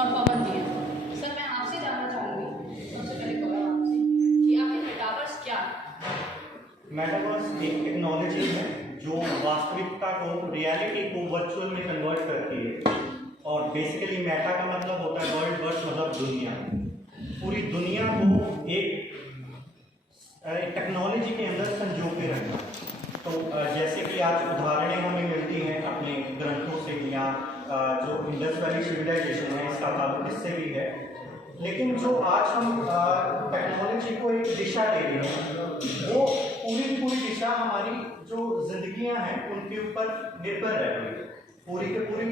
और पवन जी हैं। सर मैं आपसे जानना चाहूँगी सबसे पहले पवन आपसे कि आखिर मेटावर्स क्या है? मेटावर्स एक टेक्नोलॉजी है जो वास्तविकता को, रियलिटी को वर्चुअल में कन्वर्ट करती है। और बेसिकली मेटा का मतलब होता है वर्ल्ड, वर्स मतलब दुनिया। पूरी दुनिया को एक टेक्नोलॉजी के अंदर संजो के रखना। तो जैसे कि आज उदाहरणें हमें मिलती हैं अपने ग्रंथों से, या जो इंडस वैली सिविलाइजेशन है इसका ताल्लुक इससे भी है। लेकिन जो आज हम टेक्नोलॉजी को एक दिशा दे रहे हैं, वो पूरी की पूरी दिशा हमारी जो जिंदगियां हैं उनके ऊपर निर्भर रह रही है। पूरी की पूरी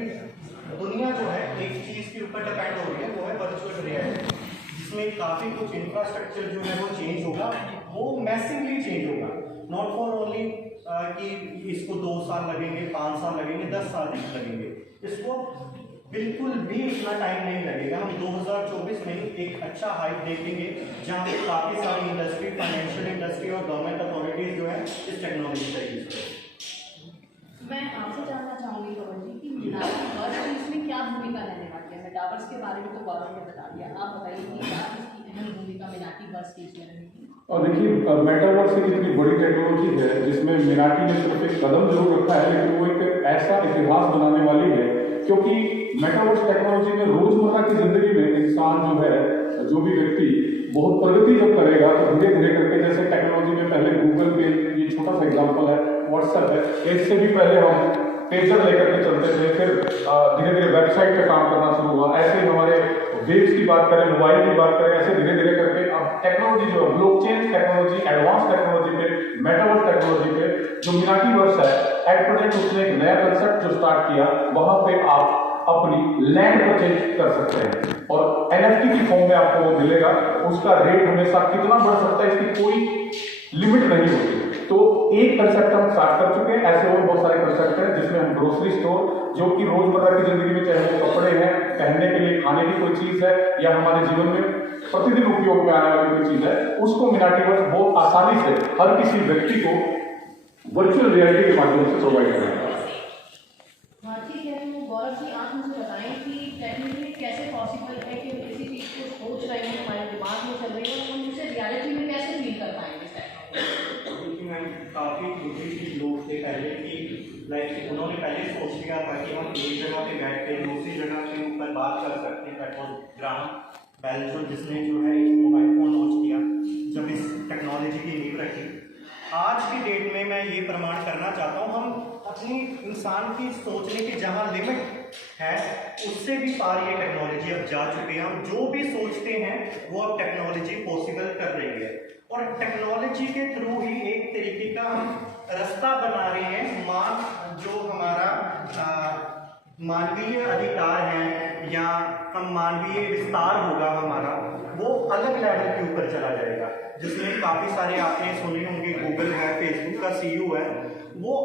दुनिया जो है एक चीज़ के ऊपर डिपेंड हो रही है, वो है वर्चुअल रियलिटी, जिसमें काफ़ी कुछ इंफ्रास्ट्रक्चर जो है वो चेंज होगा, वो मैसिवली चेंज होगा। नॉट फॉर ओनली कि इसको 2 साल लगेंगे, 5 साल लगेंगे, 10 साल नहीं लगेंगे, इसको बिल्कुल भी इतना टाइम नहीं लगेगा। हम 2024 में एक अच्छा हाइप देखेंगे जहाँ पे काफ़ी सारी इंडस्ट्री, फाइनेंशियल इंडस्ट्री और गवर्नमेंट अथॉरिटीज़ जो है इस टेक्नोलॉजी का यूज़ करें। मैं आपसे जानना चाहूँगी पवन जी कि मेटावर्स इसमें क्या भूमिका रहने वाली है? मेटावर्स के बारे में तो गौरव ने बता दिया, आप बताइए कि क्या इसकी अहम भूमिका मेटावर्स की इसमें रहेगी? और देखिए, मेटावर्स एक इतनी बड़ी टेक्नोलॉजी है जिसमें मिनाटी ने सिर्फ एक कदम जरूर रखा है, लेकिन वो एक ऐसा इतिहास बनाने वाली है, क्योंकि मेटावर्स टेक्नोलॉजी में रोजमर्रा की जिंदगी में इंसान जो है, जो भी व्यक्ति बहुत प्रगति जब करेगा तो धीरे धीरे करके, जैसे टेक्नोलॉजी में पहले गूगल पे, ये छोटा सा एग्जांपल है, व्हाट्सएप है, इससे भी पहले हम पेजर लेकर के चलते थे, फिर धीरे धीरे वेबसाइट पे काम करना शुरू हुआ। ऐसे ही हमारे वेब्स की बात करें, मोबाइल की बात करें, ऐसे धीरे धीरे करके अब टेक्नोलॉजी जो है, ब्लॉकचेन टेक्नोलॉजी, एडवांस टेक्नोलॉजी पे, मेटावर्स टेक्नोलॉजी पे जो मिनाटीवर्स है, एट प्रेजेंट उसने एक नया कंसेप्ट जो स्टार्ट किया, वहां पे आप अपनी लैंड परचेज कर सकते हैं और एनएफटी की फॉर्म में आपको वो मिलेगा। उसका रेट हमेशा कितना बढ़ सकता है इसकी कोई लिमिट नहीं होती। तो एक कंसेप्ट हम स्टार्ट कर चुके हैं, ऐसे और बहुत सारे कंसेप्ट हैं जिसमें हम ग्रोसरी स्टोर, जो कि रोजमर्रा की जिंदगी में, चाहे वो कपड़े हैं, पहनने के लिए खाने की कोई चीज है, या हमारे जीवन में प्रतिदिन उपयोग में आने वाली कोई चीज है, उसको मिनाटीवर्स बहुत आसानी से हर किसी व्यक्ति को वर्चुअल रियलिटी के माध्यम से प्रोवाइड करेगा। ठीक है, तो गौरव जी आप मुझे बताएं कि टेक्निकली कैसे पॉसिबल है कि किसी चीज़ को सोच रहे हैं, हमारे दिमाग में चल रही है, और हम उसे रियलिटी में कैसे फील कर पाएंगे इस टेक्नोलॉजी? काफ़ी बुद्धिशील लोग थे पहले कि लाइक उन्होंने पहले सोच लिया था कि हम एक जगह पे बैठ के दूसरी जगह के ऊपर बात कर सकते हैं। दैट वाज ग्राहम बेल, जिसने जो है एक मोबाइल फ़ोन लॉन्च किया जब इस टेक्नोलॉजी की नींव रखी। आज की डेट में मैं ये प्रमाण करना चाहता हूँ, हम अपनी इंसान की सोचने की जहाँ लिमिट है उससे भी पार ये टेक्नोलॉजी अब जा चुकी है। हम जो भी सोचते हैं वो अब टेक्नोलॉजी पॉसिबल कर रही है, और टेक्नोलॉजी के थ्रू ही एक तरीके का हम रास्ता बना रहे हैं। जो हमारा मानवीय अधिकार है या हम मानवीय विस्तार होगा हमारा, वो अलग लेवल के ऊपर चला जाएगा, जिसमें काफ़ी सारे आपने सुने होंगे, गूगल है, फेसबुक का सीईओ है, वो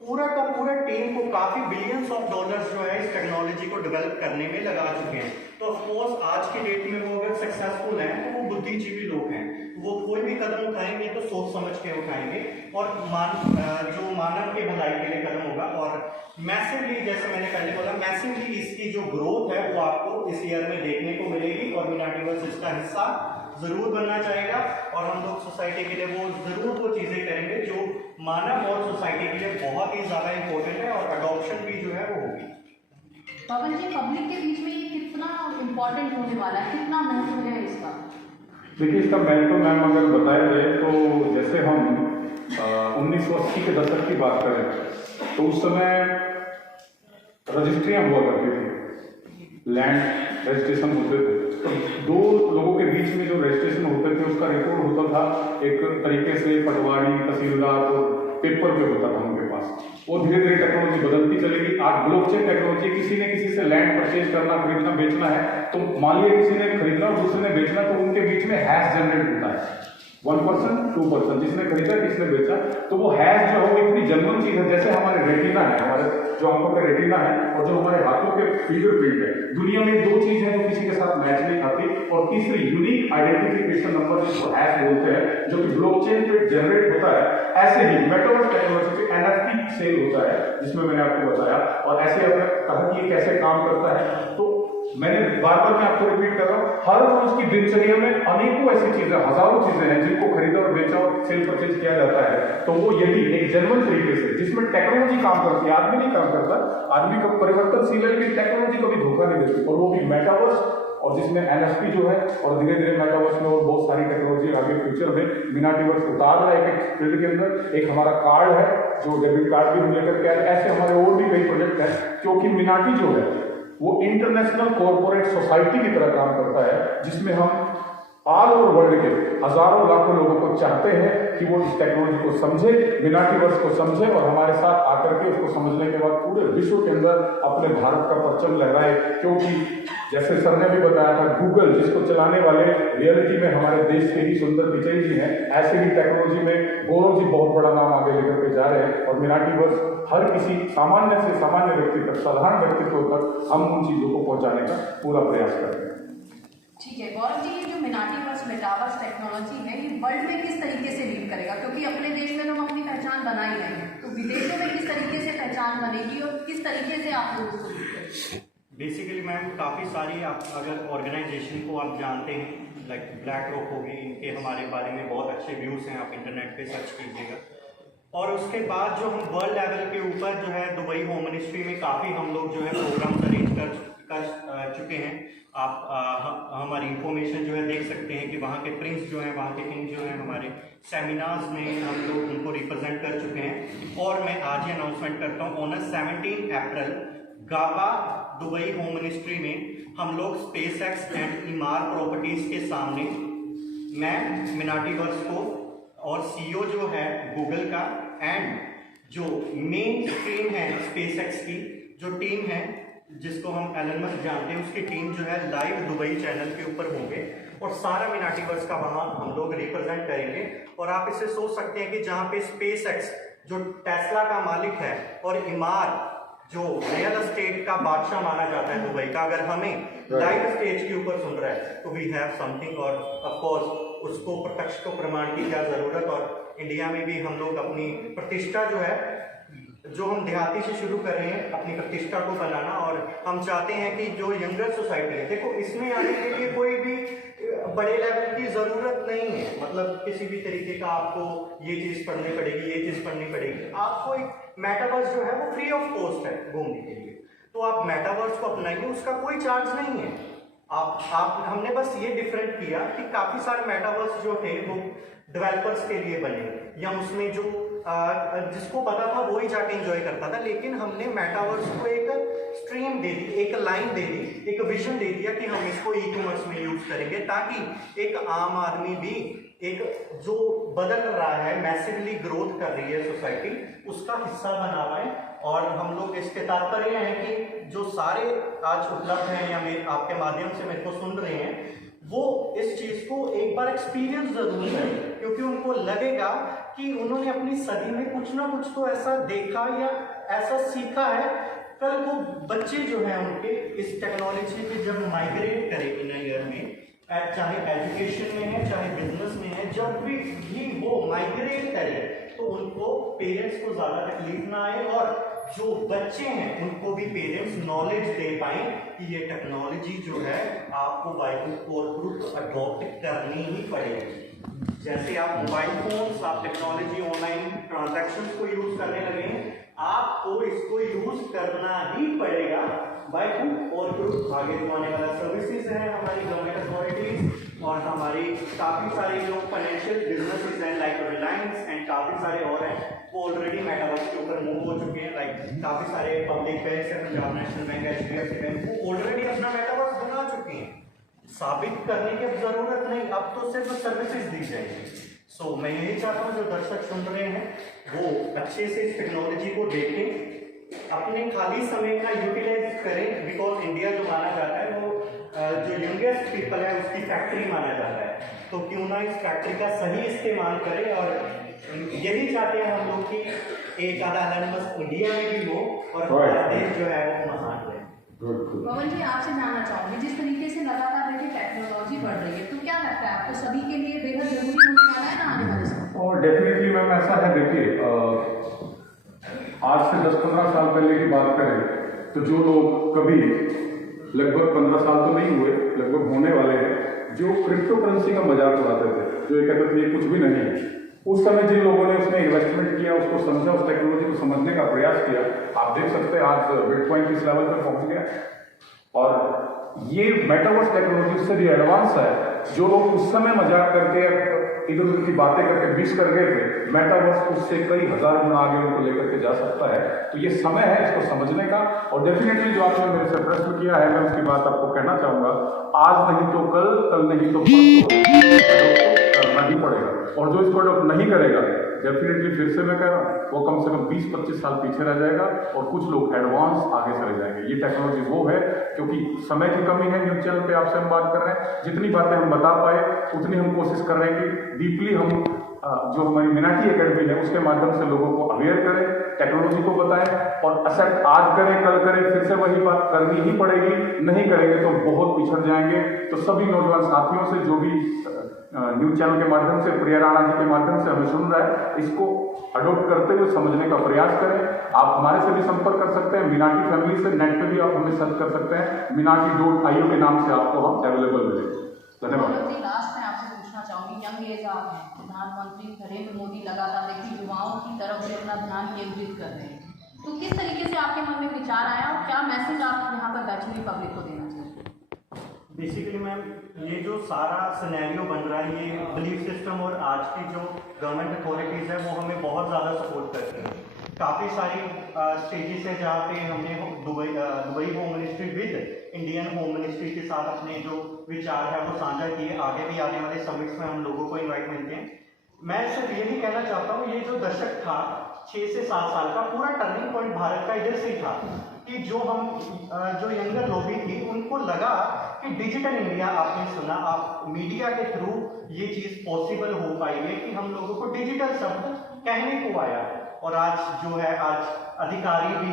पूरा का पूरा टीम को काफ़ी बिलियंस ऑफ डॉलर्स जो है इस टेक्नोलॉजी को डेवलप करने में लगा चुके हैं। तो ऑफकोर्स आज की डेट में वो अगर सक्सेसफुल हैं तो वो बुद्धिजीवी लोग हैं, वो कोई भी कदम उठाएंगे तो सोच समझ के उठाएंगे, और जो मानव के भलाई के लिए कदम होगा। और मैसिवली, जैसे मैंने पहले बोला, मैसिवली इसकी जो ग्रोथ है वो आपको इस ईयर में देखने को मिलेगी, और मिनाटीवर्स इसका हिस्सा ज़रूर बनना चाहेगा, और हम लोग सोसाइटी के लिए वो चीज़ें करेंगे जो मानव और सोसाइटी के लिए बहुत ही ज़्यादा इंपॉर्टेंट है, और अडॉप्शन भी जो है वो होगी। पवन जी, पब्लिक के बीच में ये कितना इम्पोर्टेंट होने वाला है, कितना महत्व है इसका? देखिए, इसका महत्व मैम अगर बताया जाए तो जैसे हम 1980 के दशक की बात करें तो उस समय रजिस्ट्रियाँ हुआ करती थी, लैंड रजिस्ट्रेशन होते थे, तो दो लोगों के बीच में जो रजिस्ट्रेशन होते थे उसका रिकॉर्ड होता था एक तरीके से, पटवारी, तहसीलदार और पेपर पे होता था उनके पास। वो धीरे धीरे टेक्नोलॉजी बदलती चलेगी। आज ब्लॉकचेन टेक्नोलॉजी, किसी ने किसी से लैंड परचेज करना, खरीदना, बेचना है, तो मान लिया किसी ने खरीदना और दूसरे ने बेचना, तो उनके बीच में हैश जनरेट होता है, 1%, 2%, जिसने खरीदा किसने बेचा, तो वो हैश जो है वो इतनी जनरल चीज है, जैसे हमारे रेटिना है, हमारे जो आंखों के रेटिना है और जो हमारे हाथों के फिंगरप्रिंट है। दुनिया में दो चीज है जो किसी के साथ मैच नहीं खाती, और तीसरी यूनिक आइडेंटिफिकेशन नंबर जिसको हैश बोलते हैं, जो कि ब्लॉकचेन पे जनरेट होता है। ऐसे ही मेटावर्स टेक्नोलॉजी पे एनएफटी सेल होता है, जिसमें मैंने आपको बताया, और ऐसे आपने कहा कि ये कैसे काम करता है। तो मैंने बार बार मैं आपको रिपीट कर रहा हूँ, हर रोज की दिनचर्या में अनेकों ऐसी चीजें, हजारों चीजें हैं जिनको खरीदा और बेचा और सेल परचेज किया जाता है। तो वो यदि एक जेन्युइन तरीके से, जिसमें टेक्नोलॉजी काम करती है, आदमी नहीं काम करता, आदमी का परिवर्तनशील है लेकिन टेक्नोलॉजी कभी धोखा नहीं देती, और वो भी मेटावर्स, और जिसमें एनएफटी जो है, और धीरे धीरे मेटावर्स में और बहुत सारी टेक्नोलॉजी आगे फ्यूचर में मिनाटीवर्स उतार रहा है एक फील्ड के अंदर। एक हमारा कार्ड है जो डेबिट कार्ड भी हम लेकर के आए, ऐसे हमारे और भी कई प्रोजेक्ट हैं, क्योंकि मिनाटी जो है वो इंटरनेशनल कॉर्पोरेट सोसाइटी की तरह काम करता है, जिसमें हम ऑल ओवर वर्ल्ड के हजारों लाखों लोगों को चाहते हैं कि वो इस टेक्नोलॉजी को समझे, मिनाटीवर्स को समझे, और हमारे साथ आकर के उसको समझने के बाद पूरे विश्व के अंदर अपने भारत का परचम लहराए। क्योंकि जैसे सर ने भी बताया था, गूगल जिसको चलाने वाले रियलिटी में हमारे देश के ही सुंदर पिचई जी हैं, ऐसे ही टेक्नोलॉजी में गौरव जी बहुत बड़ा नाम आगे लेकर के जा रहे हैं, और मिनाटीवर्स हर किसी सामान्य से सामान्य व्यक्ति तक, साधारण व्यक्तित्व तक हम उन चीजों को पहुंचाने का पूरा प्रयास करते हैं। ठीक है गौरव जी, ये जो मिनाटीवर्स मेटावर्स टेक्नोलॉजी है, ये वर्ल्ड में किस तरीके से लीड करेगा? क्योंकि अपने देश में तो हम अपनी पहचान बना ही रहे हैं, तो विदेशों में किस तरीके से पहचान बनेगी और किस तरीके से आप लोग उसको लीड करेंगे? बेसिकली मैम काफ़ी सारी, आप अगर ऑर्गेनाइजेशन को आप जानते हैं, लाइक ब्लैक रॉक होगी, इनके हमारे बारे में बहुत अच्छे व्यूज़ हैं, आप इंटरनेट पे सर्च कीजिएगा। और उसके बाद जो हम वर्ल्ड लेवल के ऊपर जो है दुबई होम मिनिस्ट्री में काफ़ी हम लोग जो है प्रोग्राम अरेंज कर चुके हैं। आप हमारी इंफॉर्मेशन जो है देख सकते हैं कि वहाँ के प्रिंस जो हैं, वहाँ के किंग जो हैं, हमारे सेमिनार्स में हम लोग उनको रिप्रेजेंट कर चुके हैं। और मैं आज ही अनाउंसमेंट करता हूँ, ऑन 17 अप्रैल गाबा दुबई होम मिनिस्ट्री में हम लोग SpaceX and Emaar properties के सामने मैं मिनाटीवर्स को और सीईओ जो है गूगल का एंड जो मेन टीम है स्पेस एक्स की जो टीम है, जिसको हम एलन मस्क जानते हैं, उसकी टीम जो है लाइव दुबई चैनल के ऊपर होंगे और सारा मिनाटीवर्स का वहाँ हम लोग रिप्रेजेंट करेंगे। और आप इसे सोच सकते हैं कि जहाँ पे स्पेस एक्स जो टेस्ला का मालिक है और इमार जो रियल एस्टेट का बादशाह माना जाता है दुबई का, अगर हमें लाइव स्टेज के ऊपर सुन रहा है तो वी हैव समथिंग। और ऑफ कोर्स उसको प्रत्यक्ष को प्रमाण की क्या ज़रूरत, और इंडिया में भी हम लोग अपनी प्रतिष्ठा जो है, जो हम देहाती से शुरू कर रहे हैं अपनी प्रतिष्ठा को बनाना, और हम चाहते हैं कि जो यंगर सोसाइटी है, देखो इसमें आने के लिए कोई भी बड़े लेवल की ज़रूरत नहीं है, मतलब किसी भी तरीके का आपको ये चीज़ पढ़नी पड़ेगी, ये चीज़ पढ़नी पड़ेगी। आपको एक मेटावर्स जो है वो फ्री ऑफ कॉस्ट है घूमने के लिए, तो आप मेटावर्स को अपनाइए, उसका कोई चार्ज नहीं है। आप हमने बस ये डिफरेंट किया कि काफ़ी सारे मेटावर्स जो थे वो डेवलपर्स के लिए बने, या उसमें जो जिसको पता था वो ही जाके एंजॉय करता था, लेकिन हमने मेटावर्स को एक स्ट्रीम दे दी, एक लाइन दे दी, एक विजन दे दिया कि हम इसको ई कॉमर्स में यूज करेंगे, ताकि एक आम आदमी भी एक जो बदल रहा है, मैसिवली ग्रोथ कर रही है सोसाइटी, उसका हिस्सा बना पाए। और हम लोग इसके तात्पर्य है कि जो सारे आज उपलब्ध हैं या आपके माध्यम से मेरे को सुन रहे हैं, वो इस चीज़ को एक बार एक्सपीरियंस जरूर करें, क्योंकि उनको लगेगा कि उन्होंने अपनी सदी में कुछ ना कुछ तो ऐसा देखा या ऐसा सीखा है। कल को बच्चे जो हैं उनके इस टेक्नोलॉजी पे जब माइग्रेट करें इन ईयर में, चाहे एजुकेशन में है चाहे बिजनेस में है, जब भी वो माइग्रेट करें तो उनको पेरेंट्स को ज़्यादा तकलीफ ना आए, और जो बच्चे हैं उनको भी पेरेंट्स नॉलेज दे पाए कि ये टेक्नोलॉजी जो है आपको बाय कोर ग्रुप अडॉप्ट करनी ही पड़ेगी। जैसे आप मोबाइल फोन्स, आप टेक्नोलॉजी ऑनलाइन ट्रांजैक्शंस को यूज करने लगे हैं, आपको इसको यूज करना ही पड़ेगा बाय और ग्रुप। आगे जो आने वाला सर्विसेज है हमारी गवर्नमेंट अथॉरिटीज और हमारी काफ़ी सारे जो फाइनेंशियल बिजनेसेस हैं लाइक रिलायंस एंड काफ़ी सारे और हैं, वो ऑलरेडी मेटावर्स के ऊपर मूव हो चुके हैं। लाइक काफ़ी सारे पब्लिक बैंक है, Punjab national bank, HDFC bank, वो ऑलरेडी अपना मेटावर्स बना चुके हैं। साबित करने की अब ज़रूरत नहीं, अब तो सिर्फ सर्विसेज दी जाएगी। सो मैं यही चाहता हूँ जो दर्शक सुन रहे हैं वो अच्छे से इस टेक्नोलॉजी को देखें, अपने खाली समय का यूटिलाइज करें, बिकॉज इंडिया जो माना जाता है वो जो यंगेस्ट पीपल है उसकी फैक्ट्री माना जाता है, तो क्यों ना इस फैक्ट्री का सही इस्तेमाल करें। और यही चाहते हैं हम लोग कि एक आधा एलन मस्क इंडिया में भी हो और हमारा देश जो है वो महान रहे। पवन जी, आपसे जानना चाहूँगी, जिस तरीके से लगातार देखिए टेक्नोलॉजी बढ़ रही है, तो क्या लगता है आपको सभी के लिए बेहद जरूरी होने वाला है ना आने वाले समय? और डेफिनेटली मैम ऐसा है, देखिए आज से 10-15 साल पहले की बात करें तो जो लोग कभी लगभग 15 साल तो नहीं हुए, लगभग होने वाले हैं, जो क्रिप्टो करेंसी का मजाक उड़ाते थे, जो ये कहते थे ये कुछ भी नहीं है। उस समय जिन लोगों ने उसमें इन्वेस्टमेंट किया, उसको समझा, उस टेक्नोलॉजी को समझने का प्रयास किया, आप देख सकते हैं आज बिटकॉइन किस लेवल पर पहुंच गया। और ये मेटावर्स टेक्नोलॉजी से भी एडवांस है। जो लोग उस समय मजाक करके इधर उधर की बातें करके मिस कर गए थे, मेटावर्स उससे कई हजार गुना आगे उनको लेकर के जा सकता है। तो ये समय है इसको समझने का। और डेफिनेटली जो आपने मेरे से प्रश्न किया है, मैं उसकी बात आपको कहना चाहूंगा, आज नहीं तो कल, कल नहीं तो परसों करना ही पड़ेगा। और जो इसको अडॉप्ट नहीं करेगा, डेफिनेटली फिर से मैं कह रहा हूँ, वो कम से कम 20-25 साल पीछे रह जाएगा और कुछ लोग एडवांस आगे चले जाएंगे। ये टेक्नोलॉजी वो है, क्योंकि समय की कमी है। न्यूज़ चैनल पे आपसे हम बात कर रहे हैं, जितनी बातें हम बता पाए उतनी हम कोशिश कर रहे हैं कि डीपली हम जो हमारी मीनाटी एकेडमी है उसके माध्यम से लोगों को अवेयर करें, टेक्नोलॉजी को बताएं। और एक्सेप्ट आज करें, कल करें, फिर से वही बात करनी ही पड़ेगी। नहीं करेंगे तो बहुत पिछड़ जाएंगे। तो सभी नौजवान साथियों से, जो भी न्यूज़ चैनल के माध्यम से, प्रिया राणा जी के माध्यम से हमें सुन रहा है, इसको अडॉप्ट करते हुए समझने का प्रयास करें। आप हमारे से भी संपर्क कर सकते हैं, मीनाटी फैमिली से। नेट पे भी आप हमें सर्च कर सकते हैं, मीनाटी.io के नाम से आपको हम अवेलेबल मिलेंगे। धन्यवाद। लास्ट में आपसे पूछना चाहूंगी, यंग एज आप हैं, प्रधानमंत्री नरेंद्र मोदी लगातार देखिए युवाओं की तरफ से अपना ध्यान केंद्रित कर रहे हैं, तो किस तरीके से आपके मन में विचार आया और क्या मैसेज आप यहाँ पर बैठी हुई पब्लिक को देना चाहिए? बेसिकली मैम, ये जो सारा सिनेरियो बन रहा है, ये बिलीफ सिस्टम और आज की जो गवर्नमेंट अथॉरिटीज़ है वो हमें बहुत ज़्यादा सपोर्ट करती हैं। काफ़ी सारी स्टेजेस है जहाँ पे हमने Dubai home ministry with Indian home ministry के साथ अपने जो विचार है वो साझा किए। आगे भी आने वाले समिट्स में हम लोगों को इन्वाइट मिलते हैं। मैं सिर्फ ये भी कहना चाहता हूँ, ये जो दशक था 6 से 7 साल का, पूरा टर्निंग पॉइंट भारत का इधर से ही था कि जो यंगर लोग थी उनको लगा कि डिजिटल इंडिया, आपने सुना, आप मीडिया के थ्रू ये चीज़ पॉसिबल हो पाई है कि हम लोगों को डिजिटल शब्द कहने को आया। और आज जो है, आज अधिकारी भी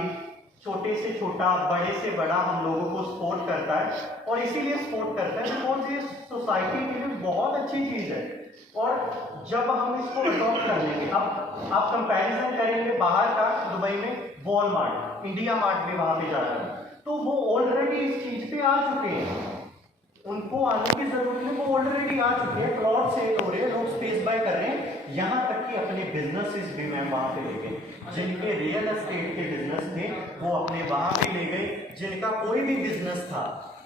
छोटे से छोटा, बड़े से बड़ा हम लोगों को सपोर्ट करता है। और इसीलिए सपोर्ट करता है बिकॉज ये सोसाइटी के लिए बहुत अच्छी चीज़ है। और जब हम इसको अडॉप्ट कर लेंगे, अब आप कंपैरिजन करेंगे बाहर का, दुबई में वॉलमार्ट, इंडिया मार्ट भी वहाँ पे जाकर, तो वो ऑलरेडी इस चीज़ पे आ चुके हैं। उनको आने की जरूरत नहीं, वो ऑलरेडी आ चुके हैं। प्लॉट सेल हो रहे हैं, लोग स्पेस बाय कर रहे हैं। यहाँ तक कि अपने बिजनेसेस भी मैम वहाँ पे ले गए, जिनके रियल एस्टेट के बिजनेस थे वो अपने वहाँ पे ले गए। जिनका कोई भी बिजनेस था,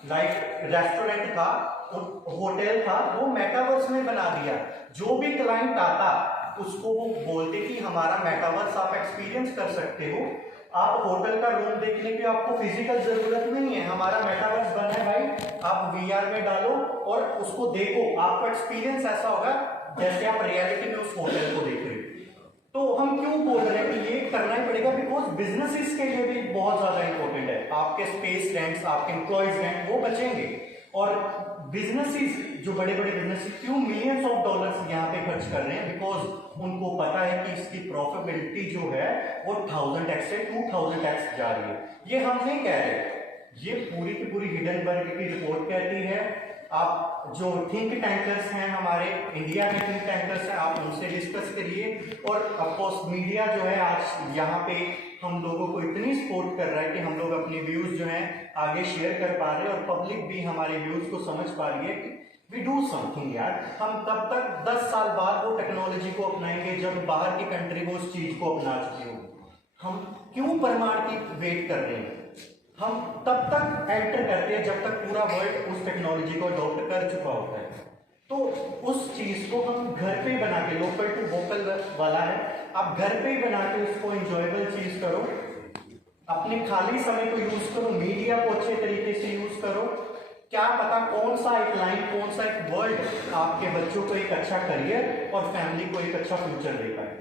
लाइक रेस्टोरेंट था, होटल था, वो मेटावर्स में बना दिया। जो भी क्लाइंट आता उसको वो बोलते कि हमारा मेटावर्स आप एक्सपीरियंस कर सकते हो, आप होटल का रूम देखने की आपको फिजिकल जरूरत नहीं है, हमारा मेटावर्स बना है भाई, आप वीआर में डालो और उसको देखो, आपको एक्सपीरियंस ऐसा होगा जैसे आप रियलिटी में उस होटल को देख रहे हो। तो हम क्यों बोल रहे हैं कि ये करना ही पड़ेगा, बिकॉज बिजनेसेस के लिए भी बहुत ज्यादा इंपॉर्टेंट है। आपके स्पेस रेंट्स, आपके एम्प्लॉयज रेंट वो बचेंगे। और बिजनेसेस, जो बड़े बड़े बिजनेसेस क्यों मिलियंस ऑफ डॉलर्स यहाँ पे खर्च कर रहे हैं, बिकॉज उनको पता है कि इसकी प्रॉफिटेबिलिटी जो है वो 1000x से 2000x जा रही है। ये हम नहीं कह रहे, ये पूरी की पूरी हिडनबर्ग की रिपोर्ट कहती है। आप जो थिंक टैंकर्स हैं, हमारे इंडिया के थिंक टैंकर्स हैं, आप उनसे डिस्कस करिए। और ऑफकोर्स मीडिया जो है आज यहाँ पे हम लोगों को इतनी सपोर्ट कर रहा है कि हम लोग अपने व्यूज जो हैं आगे शेयर कर पा रहे हैं और पब्लिक भी हमारे व्यूज को समझ पा रही है कि वी डू समथिंग यार। हम तब तक 10 साल बाद वो टेक्नोलॉजी को अपनाएंगे जब बाहर की कंट्री वो उस चीज को अपना चुकी होगी। हम क्यों प्रमाण की वेट कर रहे हैं? हम तब तक एंटर करते हैं जब तक पूरा वर्ल्ड उस टेक्नोलॉजी को अडॉप्ट कर चुका होता है। तो उस चीज को हम घर पे ही बना के, लोकल टू वोकल वाला है, आप घर पे ही बना के उसको एंजॉयबल चीज करो, अपने खाली समय को यूज करो, मीडिया को अच्छे तरीके से यूज करो। क्या पता कौन सा एक लाइन, कौन सा एक वर्ड आपके बच्चों को एक अच्छा करियर और फैमिली को एक अच्छा फ्यूचर दे पाए।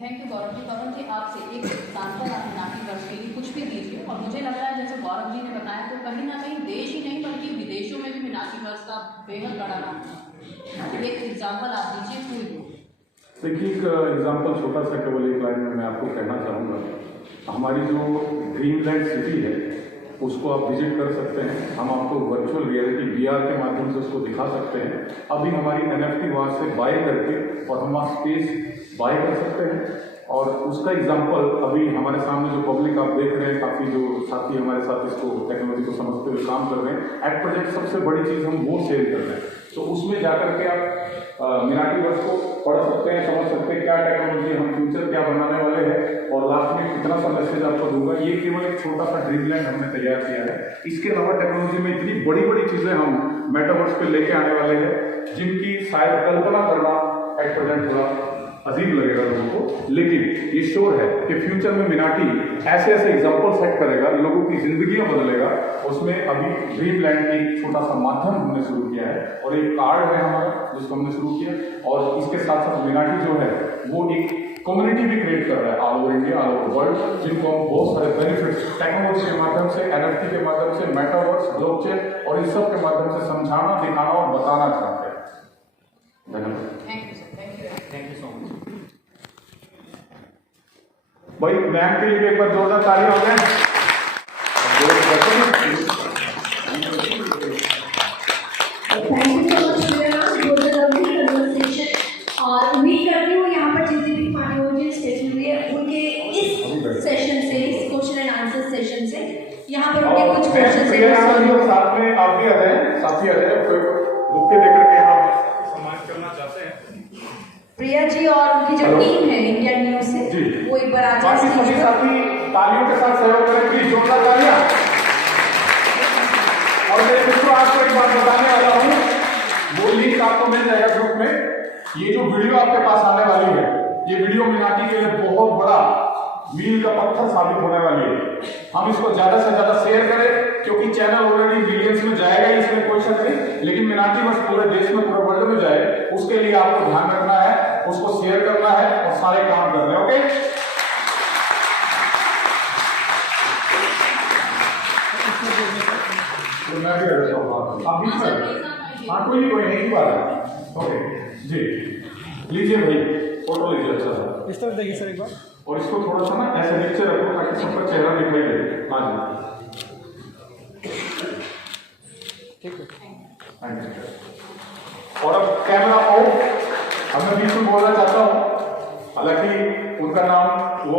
Thank you Gaurav ji. गौरव जी, आपसे एक एग्जाम्पल आप मीनाटी वर्ष के लिए कुछ भी दीजिए। और मुझे लग रहा है जैसे गौरव जी ने बताया, तो कहीं ना कहीं देश ही नहीं बल्कि विदेशों में भी मीनाटी वर्ष का बेहद बड़ा नाम है। एक एग्जाम्पल आप दीजिए पूरी। देखिए, एक एग्जाम्पल छोटा सा केवल एक लाइन में मैं आपको कहना चाहूँगा। हमारी जो ड्रीमलैंड सिटी है उसको आप विजिट कर सकते हैं। हम आपको वर्चुअल रियलिटी VR के माध्यम से उसको दिखा सकते हैं। अभी हमारी NFT वहाँ से बाय करके और हम वहाँ स्पेस बाय कर सकते हैं। और उसका एग्जाम्पल अभी हमारे सामने जो पब्लिक आप देख रहे हैं, काफ़ी जो साथी हमारे साथ इसको टेक्नोलॉजी को समझते हुए काम कर रहे हैं, एट प्रोजेक्ट सबसे बड़ी चीज़ हम वो शेयर कर रहे हैं। तो उसमें जाकर के आप मिनाटी वर्ष को पढ़ सकते हैं, समझ सकते हैं क्या टेक्नोलॉजी, हम फ्यूचर क्या बनाने वाले हैं, और लास्ट में कितना सा मैसेज आपको दूंगा। ये केवल एक छोटा सा ड्रीमलैंड हमने तैयार किया है। इसके अलावा टेक्नोलॉजी में इतनी बड़ी बड़ी चीज़ें हम मेटावर्स पे लेके आने वाले हैं जिनकी शायद कल्पना करना एट प्रेजेंट थोड़ा अजीब लगेगा लोगों को, लेकिन ये श्योर है कि फ्यूचर में मिनाटी ऐसे ऐसे एग्जाम्पल सेट करेगा, लोगों की जिंदगियां बदलेगा। उसमें अभी ड्रीम लैंड का एक छोटा सा माध्यम हमने शुरू किया है और एक कार्ड है हमारा जिसको हमने शुरू किया, और इसके साथ साथ मिनाटी जो है वो एक कम्युनिटी भी क्रिएट कर रहा है all over India, all over world, जिनको हम बहुत सारे बेनिफिट्स टेक्नोलॉजी के माध्यम से, एनएफटी के माध्यम से, मेटावर्स, ब्लॉकचेन और इस सब के माध्यम से समझाना, दिखाना और बताना चाहते हैं। धन्यवाद। Thank you so much. भाई मैम के लिए एक बार जोरदार तालियां हो जाए। थैंक यू सो मच और उम्मीद करती हूँ यहाँ पर जितने भी माइनॉरिटी स्टेशन हुए उनके इस सेशन से, इस क्वेश्चन एंड आंसर सेशन से यहाँ पर उनके कुछ क्वेश्चन साथ में आप भी आ जाए, साथी आ जाए, बुक के देकर के आप सम्मान करना चाहते हैं। प्रिया जी और उनकी जो टीम है इंडिया न्यूज से, वो एक बार आ बाकी सभी साथी तालियों के साथ सहयोग करें, प्लीज जोरदार तालियां। और मैं मित्रों आपको एक बात बताने वाला हूँ, वो लिंक आपको मिल जाएगा ग्रुप में। ये जो वीडियो आपके पास आने वाली है, ये वीडियो मिनाटी के लिए बहुत बड़ा मील का पत्थर साबित होने वाली है। हम इसको ज्यादा से ज्यादा शेयर करें, क्योंकि चैनल ऑलरेडी मिलियंस में जाएगा ही, इसमें कोई शक नहीं, लेकिन मिनाटी बस पूरे देश में, पूरे वर्ल्ड में जाए, उसके लिए आपको ध्यान रखना है, उसको शेयर करना है और सारे काम करने हैं। ओके, तो मैं भी रहता हूँ, आप भी सर, हाँ कोई नहीं की बात है। ओके जी, लीजिए भाई फोटो लीजिए अच्छा सा, इस तरफ देखिए सर एक बार, और इसको थोड़ा सा ना ऐसे नीचे रखो ताकि सबका चेहरा दिखाई दे। हाँ जी, ठीक है। और अब कैमरा ऑफ। अब मैं बीच में बोलना चाहता हूँ, हालांकि उनका नाम वो